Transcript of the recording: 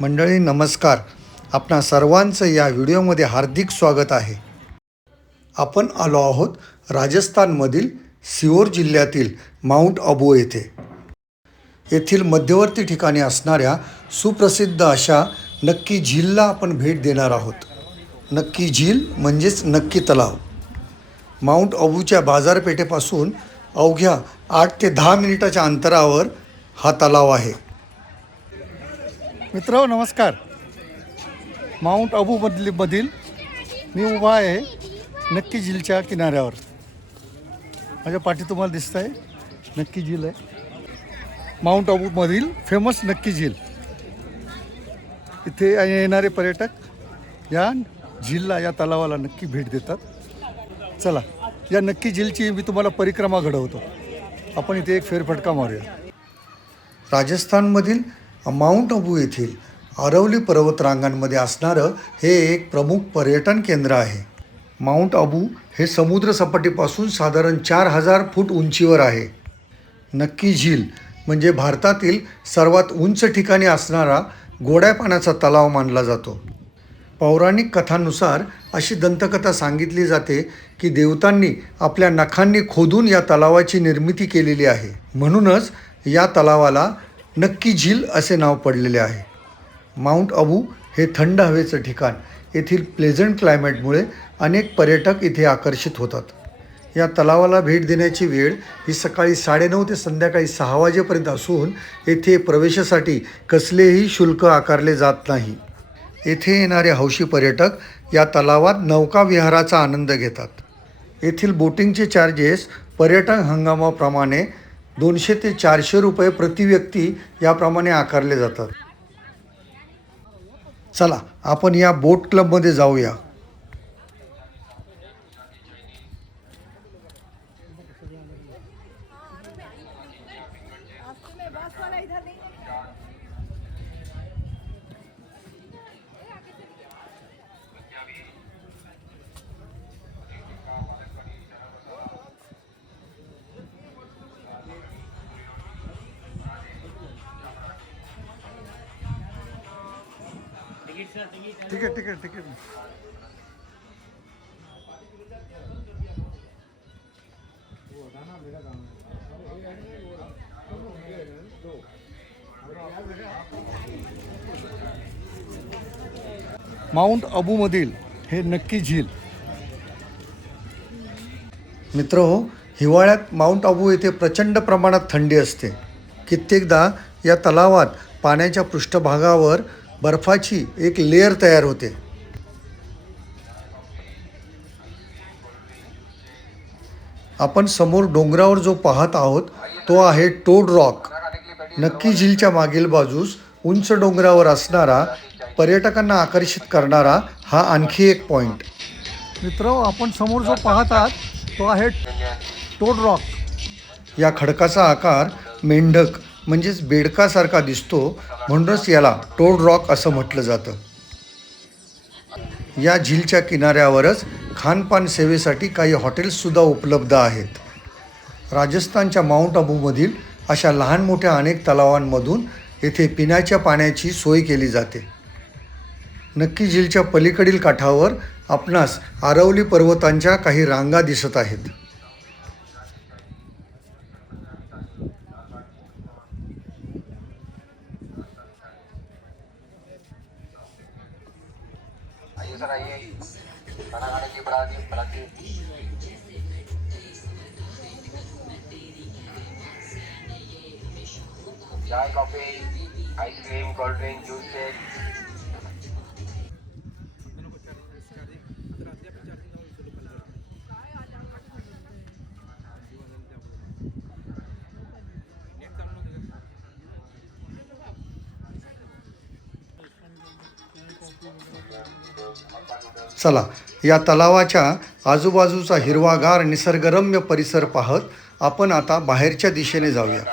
मंडळी नमस्कार. आपणा सर्वांचं या व्हिडिओमध्ये हार्दिक स्वागत आहे. आपण आलो आहोत राजस्थानमधील सिहोर जिल्ह्यातील माउंट अबू येथे. येथील मध्यवर्ती ठिकाणी असणाऱ्या सुप्रसिद्ध अशा नक्की झीलला आपण भेट देणार आहोत. नक्की झील म्हणजेच नक्की तलाव. माउंट अबूच्या बाजारपेठेपासून अवघ्या 8 ते 10 मिनिटाच्या अंतरावर हा तलाव आहे. मित्र नमस्कार. माउंट अबूमधील मी उभा आहे नक्की झीलच्या किनाऱ्यावर. माझ्या पाठी तुम्हाला दिसत आहे नक्की झील आहे. माउंट अबूमधील फेमस नक्की झील. इथे येणारे पर्यटक या झीलला या तलावाला नक्की भेट देतात. चला या नक्की झीलची मी तुम्हाला परिक्रमा घडवतो. आपण इथे एक फेरफटका मारूया. राजस्थानमधील माउंट अबू येथील अरवली पर्वतरांगांमध्ये असणारं हे एक प्रमुख पर्यटन केंद्र आहे. माउंट अबू हे समुद्रसपाटीपासून साधारण 4000 फूट उंचीवर आहे. नक्की झील म्हणजे भारतातील सर्वात उंच ठिकाणी असणारा गोड्या पाण्याचा तलाव मानला जातो. पौराणिक कथांनुसार अशी दंतकथा सांगितली जाते की देवतांनी आपल्या नखांनी खोदून या तलावाची निर्मिती केलेली आहे. म्हणूनच या तलावाला नक्की झील असे नाव पडलेले आहे. माउंट अबू हे थंड हवेचं ठिकाण. येथील प्लेझंट क्लायमेटमुळे अनेक पर्यटक इथे आकर्षित होतात. या तलावाला भेट देण्याची वेळ ही सकाळी 9:30 ते संध्याकाळी 6 वाजेपर्यंत असून येथे प्रवेशासाठी कसलेही शुल्क आकारले जात नाही. येथे येणारे हौशी पर्यटक या तलावात नौका विहाराचा आनंद घेतात. येथील बोटिंगचे चार्जेस पर्यटन हंगामाप्रमाणे 200 ते 400 रुपये प्रति व्यक्ती याप्रमाणे आकारले जातात. चला आपण या बोट क्लबमध्ये जाऊया. तिकीट माउंट अबूमधील हे नक्की झील. मित्रहो, हिवाळ्यात माउंट अबू येथे प्रचंड प्रमाणात थंडी असते. कित्येकदा या तलावात पाण्याच्या पृष्ठभागावर बर्फाची एक लेयर तयार होते. आपण समोर डोंगरावर जो पाहत आहोत तो आहे टोड रॉक. नक्की झीलच्या मागील बाजूस उंच डोंगरावर असणारा पर्यटकांना आकर्षित करणारा हा आणखी एक पॉईंट. मित्र आपण समोर जो पाहत आहात तो आहे टोड रॉक. या खडकाचा आकार मेंढक म्हणजेच बेडकासारखा दिसतो, म्हणूनच याला टोड रॉक असं म्हटलं जातं. या झीलच्या किनाऱ्यावरच खानपान सेवेसाठी काही हॉटेल्ससुद्धा उपलब्ध आहेत. राजस्थानच्या माउंट अबूमधील अशा लहान मोठ्या अनेक तलावांमधून येथे पिण्याच्या पाण्याची सोय केली जाते. नक्की झीलच्या पलीकडील काठावर आपणास अरवली पर्वतांच्या काही रांगा दिसत आहेत. चाय, coffee, ice cream, cold drink, juices. चला या तलावाच्या आजूबाजूचा हिरवागार निसर्गरम्य परिसर पाहत आपण आता बाहेरच्या दिशेने जाऊया.